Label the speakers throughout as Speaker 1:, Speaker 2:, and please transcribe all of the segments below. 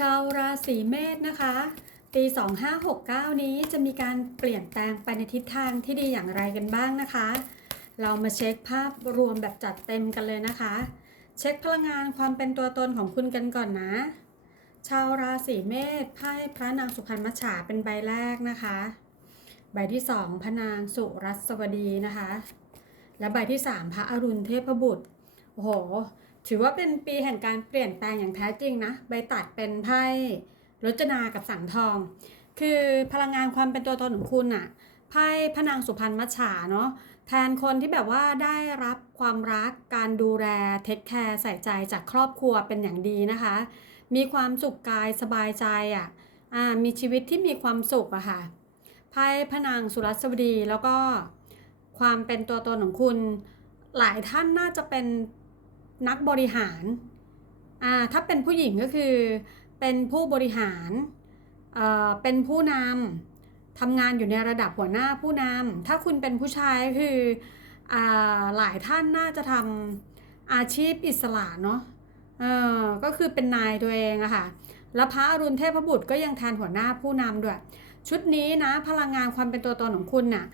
Speaker 1: ชาวราศีเมษนะคะปี 2569 นี้จะมีการเปลี่ยนแปลงไปในทิศทางที่ดีอย่างไรกันบ้างนะคะ เรามาเช็คภาพรวมแบบจัดเต็มกันเลยนะคะ เช็คพลังงานความเป็นตัวตนของคุณกันก่อนนะ ชาวราศีเมษไพ่พระนางสุพรรณมัจฉาเป็นใบแรกนะคะ ใบที่สองพระนางสุรัสวดีนะคะ และใบที่สามพระอรุณเทพบุตรโอ้โห ถือว่าเป็นปีแห่งการเปลี่ยนแปลงอย่างแท้จริงนะ ใบตัดเป็นไพ่รจนากับสังทอง คือพลังงานความเป็นตัวตนของคุณอะไพ่พนางสุพรรณมัจฉาเนาะแทนคนที่แบบว่าได้รับความรักการดูแลเทคแคร์ใส่ใจจากครอบครัวเป็นอย่างดีนะคะ มีความสุขกายสบายใจอะอ่ามีชีวิตที่มีความสุขอะค่ะไพ่พนางสุรัสวดีแล้วก็ความเป็นตัวตนของคุณ หลายท่านน่าจะเป็น นักบริหารอ่าถ้าเป็นผู้หญิงก็คือ เป็นผู้บริหารเอ่อเป็นผู้นำทำงานอยู่ในระดับหัวหน้าผู้นำถ้าคุณเป็นผู้ชายคืออ่าหลายท่านน่าจะทำอาชีพอิสระเนาะเออก็คือเป็นนายตัวเองอะค่ะแล้วพระอรุณเทพบุตรก็ยังแทนหัวหน้าผู้นำด้วย ชุดนี้นะพลังงานความเป็นตัวตนของคุณน่ะ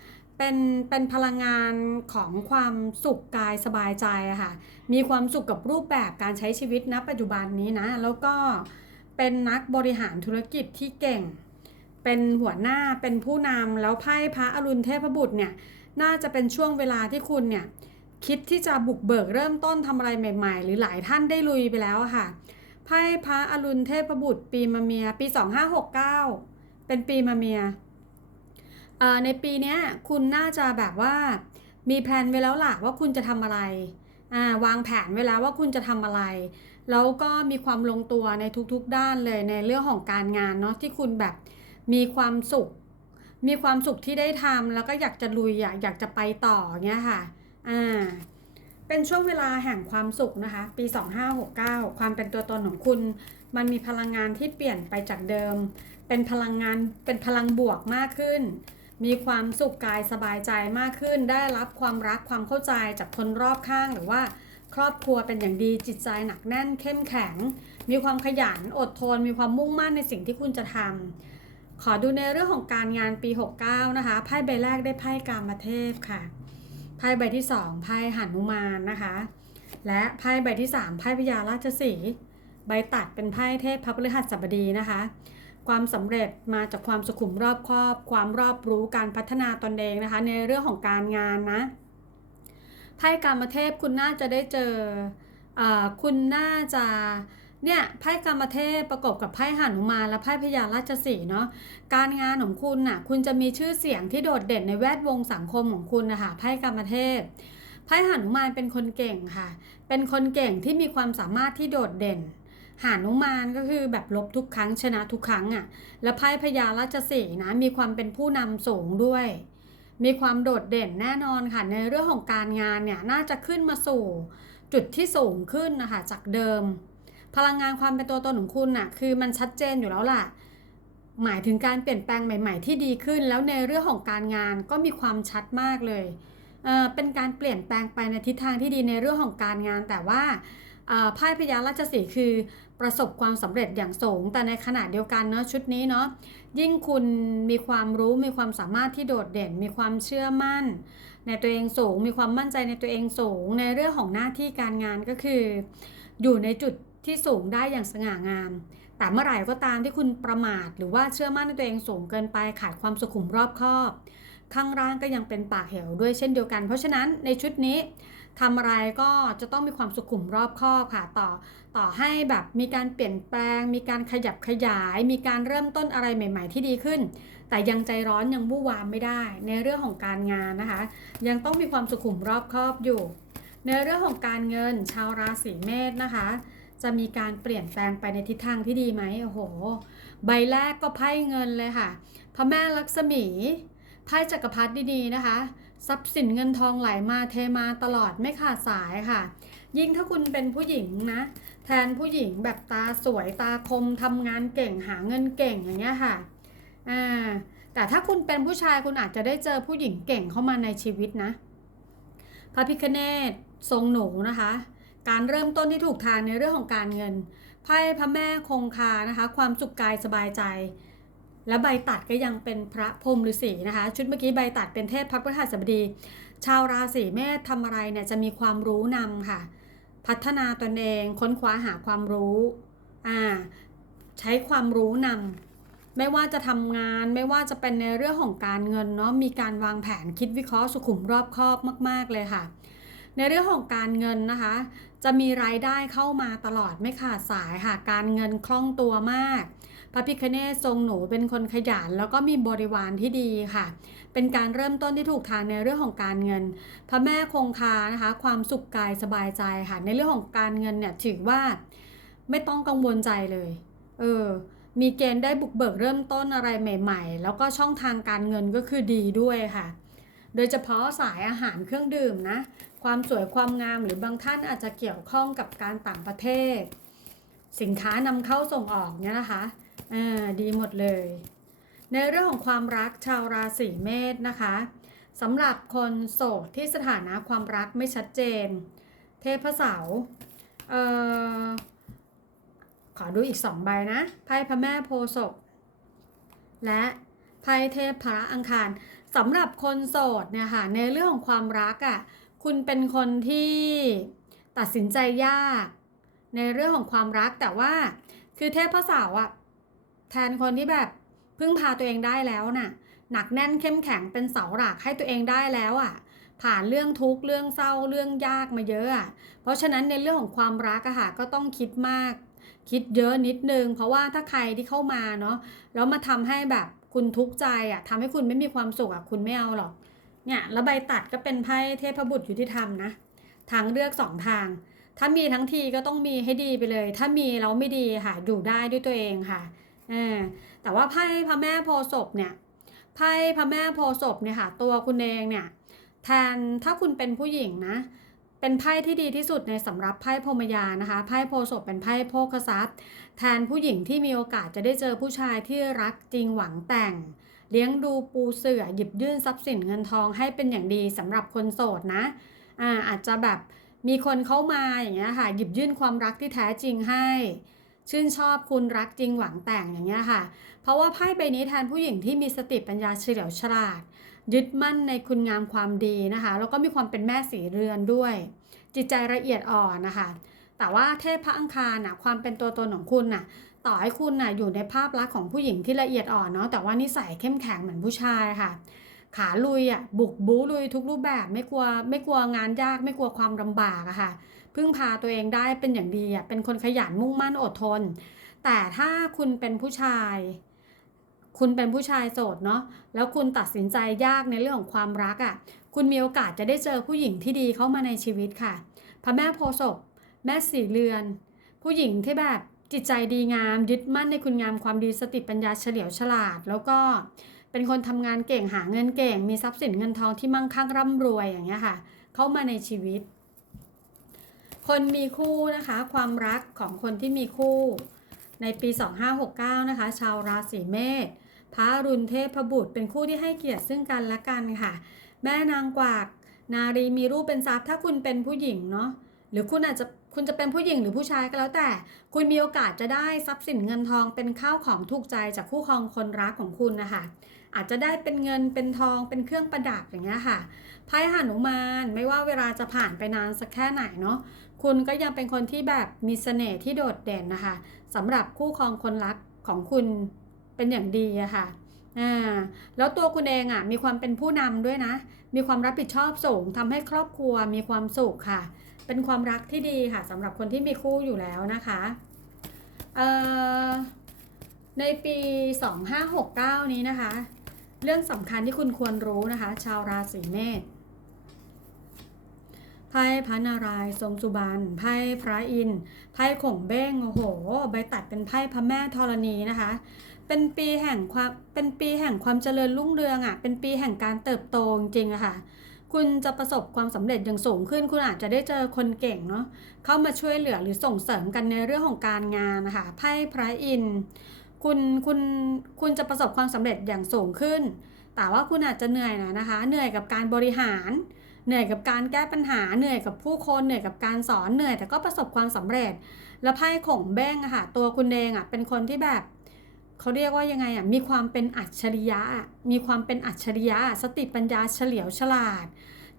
Speaker 1: เป็นเป็นพลังงานของความสุขกายสบายใจค่ะ มีความสุขกับรูปแบบการใช้ชีวิตณปัจจุบันนี้นะ แล้วก็เป็นนักบริหารธุรกิจที่เก่ง เป็นหัวหน้าเป็นผู้นำแล้วไพ่พระอรุณเทพบุตรเนี่ยน่าจะเป็นช่วงเวลาที่คุณเนี่ยคิดที่จะบุกเบิกเริ่มต้นทำอะไรใหม่ ๆ หรือหลายท่านได้ลุยไปแล้วค่ะไพ่พระอรุณเทพบุตรปีมะเมีย ปี 2569 เป็นปีมะเมีย ในปีนี้คุณน่าจะแบบว่ามีแพลนไว้แล้วล่ะว่าคุณจะทำอะไรวางแผนไว้แล้วว่าคุณจะทำอะไร แล้วก็มีความลงตัวในทุกๆด้านเลยในเรื่องของการงานเนาะที่คุณแบบมีความสุข มีความสุขที่ได้ทำแล้วก็อยากจะลุยอยากอยากจะไปต่อเงี้ยค่ะอ่าเป็นช่วงเวลาแห่งความสุขนะคะ ปี 2569 ความเป็นตัวตนของคุณ มันมีพลังงานที่เปลี่ยนไปจากเดิม เป็นพลังงานเป็นพลังบวกมากขึ้น มีความสุขกายสบายใจมากขึ้น ได้รับความรักความเข้าใจจากคนรอบข้างหรือว่า ครอบครัวเป็นอย่างดีจิตใจหนักแน่น เข้มแข็ง มีความขยันอดทน มีความมุ่งมั่นในสิ่งที่คุณจะทำขอดูในเรื่องของการงานปี 69 นะคะไพ่ใบแรกได้ไพ่กามเทพค่ะไพ่ใบที่ 2ไพ่หันุมานนะคะ และไพ่ใบที่ 3ไพ่พญาราชสีใบตัดเป็นไพ่เทพพระฤหัสบดีนะคะ ความสำเร็จมาจากความสุขุมรอบครอบ ความรอบรู้การพัฒนาตนเองนะคะ ในเรื่องของการงานนะไพ่กรรมเทพคุณน่าจะได้เจออคุณน่าจะเนี่ยไพ่กรรมเทพประกอบกับไพ่หันุมาและไพ่พญาราชสีเนาะการงานของคุณน่ะคุณจะมีชื่อเสียงที่โดดเด่นในแวดวงสังคมของคุณนะคะไพ่กรรมเทพไพ่หันุมานเป็นคนเก่งค่ะ เป็นคนเก่งที่มีความสามารถที่โดดเด่น หานุมานก็คือแบบลบทุกครั้งชนะทุกครั้งอะ่ะ แล้วไพ่พญาราชสีนะมีความเป็นผู้นำสูงด้วย มีความโดดเด่นแน่นอนค่ะในเรื่องของการงานเนี่ยน่าจะขึ้นมาสู่จุดที่สูงขึ้นนะคะจากเดิม พลังงานความเป็นตัวตนของคุณน่ะคือมันชัดเจนอยู่แล้วล่ะ หมายถึงการเปลี่ยนแปลงใหม่ๆ ที่ดีขึ้น แล้วในเรื่องของการงานก็มีความชัดมากเลยเเป็นการเปลี่ยนแปลงไปในทิศทางที่ดีในเรื่องของการงานแต่ว่า ไพ่พญาราชสีคือประสบความสำเร็จอย่างสูง แต่ในขณะเดียวกันเนาะชุดนี้เนาะยิ่งคุณมีความรู้มีความสามารถที่โดดเด่น มีความเชื่อมั่น ในตัวเองสูง มีความมั่นใจในตัวเองสูง ในเรื่องของหน้าที่การงานก็คือ อยู่ในจุดที่สูงได้อย่างสง่างาม แต่เมื่อไหร่ก็ตามที่คุณประมาท หรือว่าเชื่อมั่นในตัวเองสูงเกินไปขาดความสุขุมรอบคอบ ข้างล่างก็ยังเป็นปากเหวด้วยเช่นเดียวกัน เพราะฉะนั้นในชุดนี้ ทำอะไรก็จะต้องมีความสุขุมรอบคอบค่ะต่อต่อให้แบบมีการเปลี่ยนแปลง มีการขยับขยาย มีการเริ่มต้นอะไรใหม่ ๆ ที่ดีขึ้น แต่ยังใจร้อนยังวู่วามไม่ได้ ในเรื่องของการงานนะคะ ยังต้องมีความสุขุมรอบคอบอยู่ ในเรื่องของการเงินชาวราศีเมษนะคะ จะมีการเปลี่ยนแปลงไปในทิศทางที่ดีไหมโอ้โห ใบแรกก็ไพ่เงินเลยค่ะพระแม่ลักษมีไพ่จักรพรรดิดีๆนะคะ ทรัพย์สินเงินทองไหลมาเทมาตลอดไม่ขาดสายค่ะ ยิ่งถ้าคุณเป็นผู้หญิงนะ แทนผู้หญิงแบบตาสวยตาคมทำงานเก่งหาเงินเก่งอย่างเงี้ยค่ะอ่าแต่ถ้าคุณเป็นผู้ชายคุณอาจจะได้เจอผู้หญิงเก่งเข้ามาในชีวิตนะ พระพิคเนตทรงหนูนะคะ การเริ่มต้นที่ถูกทางในเรื่องของการเงินไพ่พระแม่คงคานะคะ ความสุขกายสบายใจ และใบตัดก็ยังเป็นพระพรหมฤาษีนะคะ ชุดเมื่อกี้ใบตัดเป็นเทพพระพฤหัสบดี ชาวราศีเมษทำอะไรเนี่ยจะมีความรู้นำค่ะ พัฒนาตนเองค้นคว้าหาความรู้อ่าใช้ความรู้นำไม่ว่าจะทำงานไม่ว่าจะเป็นในเรื่องของการเงินเนาะมีการวางแผนคิดวิเคราะห์สุขุมรอบคอบมาก ๆเลยค่ะ ในเรื่องของการเงินนะคะ จะมีรายได้เข้ามาตลอดไม่ขาดสายค่ะ การเงินคล่องตัวมาก พระพิคเนศทรงหนูเป็นคนขยันแล้วก็มีบริวารที่ดีค่ะ เป็นการเริ่มต้นที่ถูกทางในเรื่องของการเงิน พระแม่คงคานะคะ ความสุขกายสบายใจค่ะ ในเรื่องของการเงินเนี่ยถือว่าไม่ต้องกังวลใจเลย เออ มีเกณฑ์ได้บุกเบิกเริ่มต้นอะไรใหม่ ๆ แล้วก็ช่องทางการเงินก็คือดีด้วยค่ะ โดยเฉพาะสายอาหารเครื่องดื่มนะ ความสวยความงามหรือบางท่านอาจจะเกี่ยวข้องกับการต่างประเทศ สินค้านำเข้าส่งออกเนี่ยนะคะ อ่าดีหมดเลย ในเรื่องของความรักชาวราศีเมษนะคะสำหรับคนโสดที่สถานะความรักไม่ชัดเจน เทพเสาเอ่อขอดูอีกสองใบนะไพ่พระแม่โพศพและไพ่เทพพระอังคารสำหรับคนโสดเนี่ยค่ะในเรื่องของความรักอะ่ะคุณเป็นคนที่ตัดสินใจยาก ในเรื่องของความรักแต่ว่าคือเทพเสาร์อะ แทนคนที่แบบพึ่งพาตัวเองได้แล้วน่ะ หนักแน่นเข้มแข็งเป็นเสาหลักให้ตัวเองได้แล้วอะ ผ่านเรื่องทุกข์เรื่องเศร้าเรื่องยากมาเยอะอะเพราะฉะนั้นในเรื่องของความรักอะค่ะก็ต้องคิดมาก คิดเยอะนิดนึง เพราะว่าถ้าใครที่เข้ามาเนาะแล้วมาทำให้แบบคุณทุกข์ใจอะทำให้คุณไม่มีความสุขอะคุณไม่เอาหรอกเนี่ยแล้วใบตัดก็เป็นไพ่เทพบุตรยุติธรรมนะ ทางเลือกสองทาง ถ้ามีทั้งทีก็ต้องมีให้ดีไปเลย ถ้ามีแล้วไม่ดีค่ะอยู่ได้ด้วยตัวเองค่ะ ออแต่ว่าไพ่พระแม่โพศพเนี่ยไพ่พระแม่โพศพเนี่ยค่ะตัวคุณเองเนี่ยแทนถ้าคุณเป็นผู้หญิงนะเป็นไพ่ที่ดีที่สุดในสำหรับไพ่พมยานะคะไพ่โพศพเป็นไพ่โภคทรัพย์ แทนผู้หญิงที่มีโอกาสจะได้เจอผู้ชายที่รักจริงหวังแต่ง เลี้ยงดูปูเสือหยิบยื่นทรัพย์สินเงินทองให้เป็นอย่างดีสำหรับคนโสดนะอ่าอาจจะแบบมีคนเข้ามาอย่างเงี้ยค่ะหยิบยื่นความรักที่แท้จริงให้ ชื่นชอบคุณรักจริงหวังแต่งอย่างเงี้ยค่ะ เพราะว่าไพ่ใบนี้แทนผู้หญิงที่มีสติปัญญาเฉลียวฉลาด ยึดมั่นในคุณงามความดีนะคะ แล้วก็มีความเป็นแม่สีเรือนด้วย จิตใจละเอียดอ่อนนะคะ แต่ว่าเทพพระอังคารน่ะความเป็นตัวตนของคุณน่ะต่อให้คุณน่ะอยู่ในภาพลักษณ์ของผู้หญิงที่ละเอียดอ่อนเนาะแต่ว่านิสัยเข้มแข็งเหมือนผู้ชายค่ะ ขาลุยอะบุกบู๊ลุยทุกรูปแบบไม่กลัวไม่กลัวงานยากไม่กลัวความลำบากอะค่ะ พึ่งพาตัวเองได้เป็นอย่างดีอะเป็นคนขยันมุ่งมั่นอดทน แต่ถ้าคุณเป็นผู้ชาย คุณเป็นผู้ชายโสดเนาะแล้วคุณตัดสินใจยากในเรื่องของความรักอะคุณมีโอกาสจะได้เจอผู้หญิงที่ดีเข้ามาในชีวิตค่ะ พระแม่โพศพแม่สีเรือน ผู้หญิงที่แบบจิตใจดีงาม ยึดมั่นในคุณงามความดีสติปัญญาเฉลียวฉลาด แล้วก็เป็นคนทำงานเก่งหาเงินเก่ง มีทรัพย์สินเงินทองที่มั่งคั่งร่ำรวยอย่างเงี้ยค่ะ เข้ามาในชีวิต คนมีคู่นะคะ ความรักของคนที่มีคู่ ในปี 2569 นะคะ ชาวราศีเมษพระรุณเทพบุตรเป็นคู่ที่ให้เกียรติซึ่งกันและกันค่ะ แม่นางกวักนารีมีรูปเป็นทรัพย์ถ้าคุณเป็นผู้หญิงเนาะหรือคุณอาจจะคุณจะเป็นผู้หญิงหรือผู้ชายก็แล้วแต่ คุณมีโอกาสจะได้ทรัพย์สินเงินทองเป็นข้าวของถูกใจจากคู่ครองคนรักของคุณนะคะ อาจจะได้เป็นเงินเป็นทองเป็นเครื่องประดับอย่างเงี้ยค่ะไพ่หนุมานไม่ว่าเวลาจะผ่านไปนานสักแค่ไหนเนาะคุณก็ยังเป็นคนที่แบบมีเสน่ห์ที่โดดเด่นนะคะสำหรับคู่ครองคนรักของคุณเป็นอย่างดีอะค่ะอ่าแล้วตัวคุณเองอะมีความเป็นผู้นำด้วยนะ มีความรับผิดชอบสูงทำให้ครอบครัวมีความสุขค่ะ เป็นความรักที่ดีค่ะสำหรับคนที่มีคู่อยู่แล้วนะคะเอ่อในปี 2569 นี้นะคะ เรื่องสำคัญที่คุณควรรู้นะคะ ชาวราศีเมษไพ่พระนารายณ์ทรงสุบรรณไพ่พระอินทร์ไพ่ข่งเบ้งโอ้โห ใบตัดเป็นไพ่พระแม่ธรณีนะคะ เป็นปีแห่งความเป็นปีแห่งความเจริญรุ่งเรืองอะ่ะเป็นปีแห่งการเติบโตจริงๆอะค่ะ คุณจะประสบความสำเร็จอย่างสูงขึ้น คุณอาจจะได้เจอคนเก่งเนาะเข้ามาช่วยเหลือหรือส่งเสริมกันในเรื่องของการงานนะคะไพ่พระอินทร์ คุณคุณคุณจะประสบความสำเร็จอย่างสูงขึ้น แต่ว่าคุณอาจจะเหนื่อยนะนะคะ เหนื่อยกับการบริหาร เหนื่อยกับการแก้ปัญหา เหนื่อยกับผู้คน เหนื่อยกับการสอน เหนื่อยแต่ก็ประสบความสำเร็จ แล้วไพ่ข่งเบ้งอะค่ะ ตัวคุณเองอะเป็นคนที่แบบเขาเรียกว่ายังไงอะมีความเป็นอัจฉริยะอะมีความเป็นอัจฉริยะ สติปัญญาเฉลียวฉลาด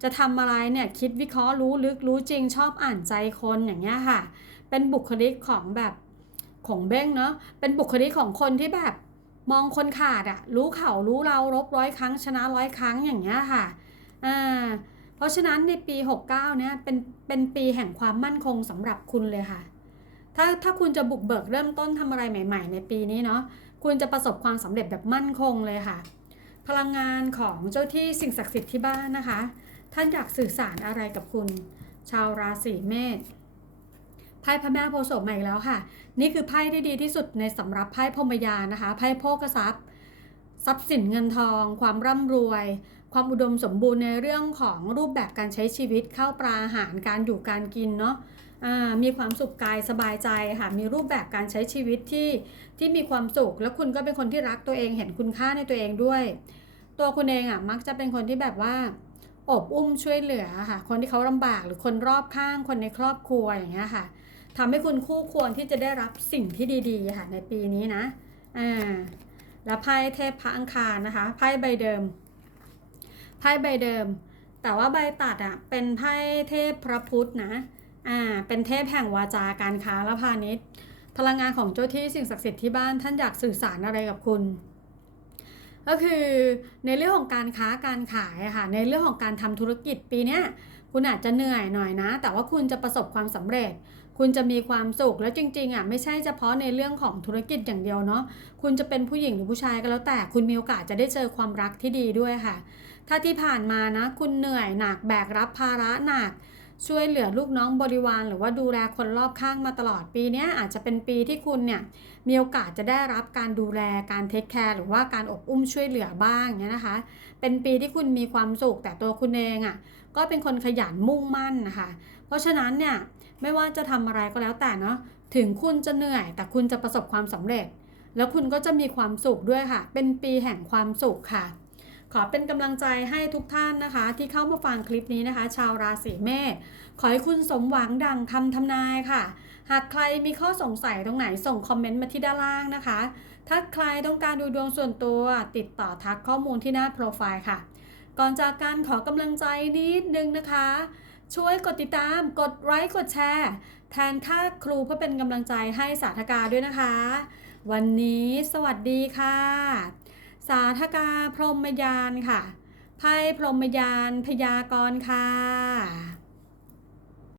Speaker 1: จะทำอะไรเนี่ยคิดวิเคราะห์รู้ลึกรู้จริงชอบอ่านใจคนอย่างเงี้ยค่ะ เป็นบุคลิกของแบบ ของเบ้งเนาะเป็นบุคลิกของคนที่แบบมองคนขาดอะรู้เขารู้เรารบร้อยครั้ง ชนะร้อยครั้งอย่างเงี้ยค่ะอ่าเพราะฉะนั้นในปี 69เนี่ยเป็นเป็นปีแห่งความมั่นคงสำหรับคุณเลยค่ะ ถ้าถ้าคุณจะบุกเบิกเริ่มต้นทำอะไรใหม่ ๆ ในปีนี้เนาะคุณจะประสบความสำเร็จแบบมั่นคงเลยค่ะ พลังงานของเจ้าที่สิ่งศักดิ์สิทธิ์ที่บ้านนะคะ ท่านอยากสื่อสารอะไรกับคุณ ชาวราศีเมษ ไพ่พระแม่โพธิ์ศพมาอีกแล้วค่ะ นี่คือไพ่ที่ดีที่สุดในสำหรับไพ่พรมยานะคะ ไพ่โภคทรัพย์ ทรัพย์สินเงินทอง ความร่ำรวย ความอุดมสมบูรณ์ในเรื่องของรูปแบบการใช้ชีวิตข้าวปลาอาหารการอยู่การกินเนาะมีความสุขกายสบายใจค่ะ มีรูปแบบการใช้ชีวิตที่ที่มีความสุข แล้วคุณก็เป็นคนที่รักตัวเองเห็นคุณค่าในตัวเองด้วย ตัวคุณเองอะมักจะเป็นคนที่แบบว่าอบอุ้มช่วยเหลือค่ะ คนที่เขาลำบากหรือคนรอบข้างคนในครอบครัวอย่างเงี้ยค่ะ ทำให้คุณคู่ควรที่จะได้รับสิ่งที่ดีๆค่ะในปีนี้นะอ่าแล้วไพ่เทพพระอังคารนะคะไพ่ใบเดิมไพ่ใบเดิม แต่ว่าใบตัดอะเป็นไพ่เทพพระพุทธนะอ่าเป็นเทพแห่งวาจาการค้าและพาณิชย์ พลังงานของเจ้าที่สิ่งศักดิ์สิทธิ์ที่บ้านท่านอยากสื่อสารอะไรกับคุณก็คือในเรื่องของการค้าการขายค่ะในเรื่องของการทำธุรกิจปีนี้คุณอาจจะเหนื่อยหน่อยนะ แต่ว่าคุณจะประสบความสำเร็จ คุณจะมีความสุขแล้วจริงๆอะไม่ใช่เฉพาะในเรื่องของธุรกิจอย่างเดียวเนาะคุณจะเป็นผู้หญิงหรือผู้ชายก็แล้วแต่คุณมีโอกาสจะได้เจอความรักที่ดีด้วยค่ะ ถ้าที่ผ่านมานะคุณเหนื่อยหนักแบกรับภาระหนักช่วยเหลือลูกน้องบริวารหรือว่าดูแลคนรอบข้างมาตลอดปีนี้อาจจะเป็นปีที่คุณเนี่ยมีโอกาสจะได้รับการดูแลการเทคแคร์หรือว่าการอบอุ้มช่วยเหลือบ้างเนี้ยนะคะ เป็นปีที่คุณมีความสุขแต่ตัวคุณเองอะ่ะก็เป็นคนขยันมุ่งมั่นนะคะ เพราะฉะนั้นเนี่ย ไม่ว่าจะทำอะไรก็แล้วแต่เนาะถึงคุณจะเหนื่อย แต่คุณจะประสบความสำเร็จ แล้วคุณก็จะมีความสุขด้วยค่ะ เป็นปีแห่งความสุขค่ะ ขอเป็นกำลังใจให้ทุกท่านนะคะ ที่เข้ามาฟังคลิปนี้นะคะ ชาวราศีเมษขอให้คุณสมหวังดังคำทำนายค่ะ หากใครมีข้อสงสัยตรงไหนส่งคอมเมนต์มาที่ด้านล่างนะคะ ถ้าใครต้องการดูดวงส่วนตัว ติดต่อทักข้อมูลที่หน้าโปรไฟล์ค่ะ ก่อนจากการขอกำลังใจนิดนึงนะคะ ช่วยกดติดตาม กดไลค์กดแชร์ แทนค่าครูเพื่อเป็นกำลังใจให้สาธกาด้วยนะคะ วันนี้สวัสดีค่ะ สาธกาพรหมยานค่ะไพ่พรหมยานพยากรณ์ค่ะ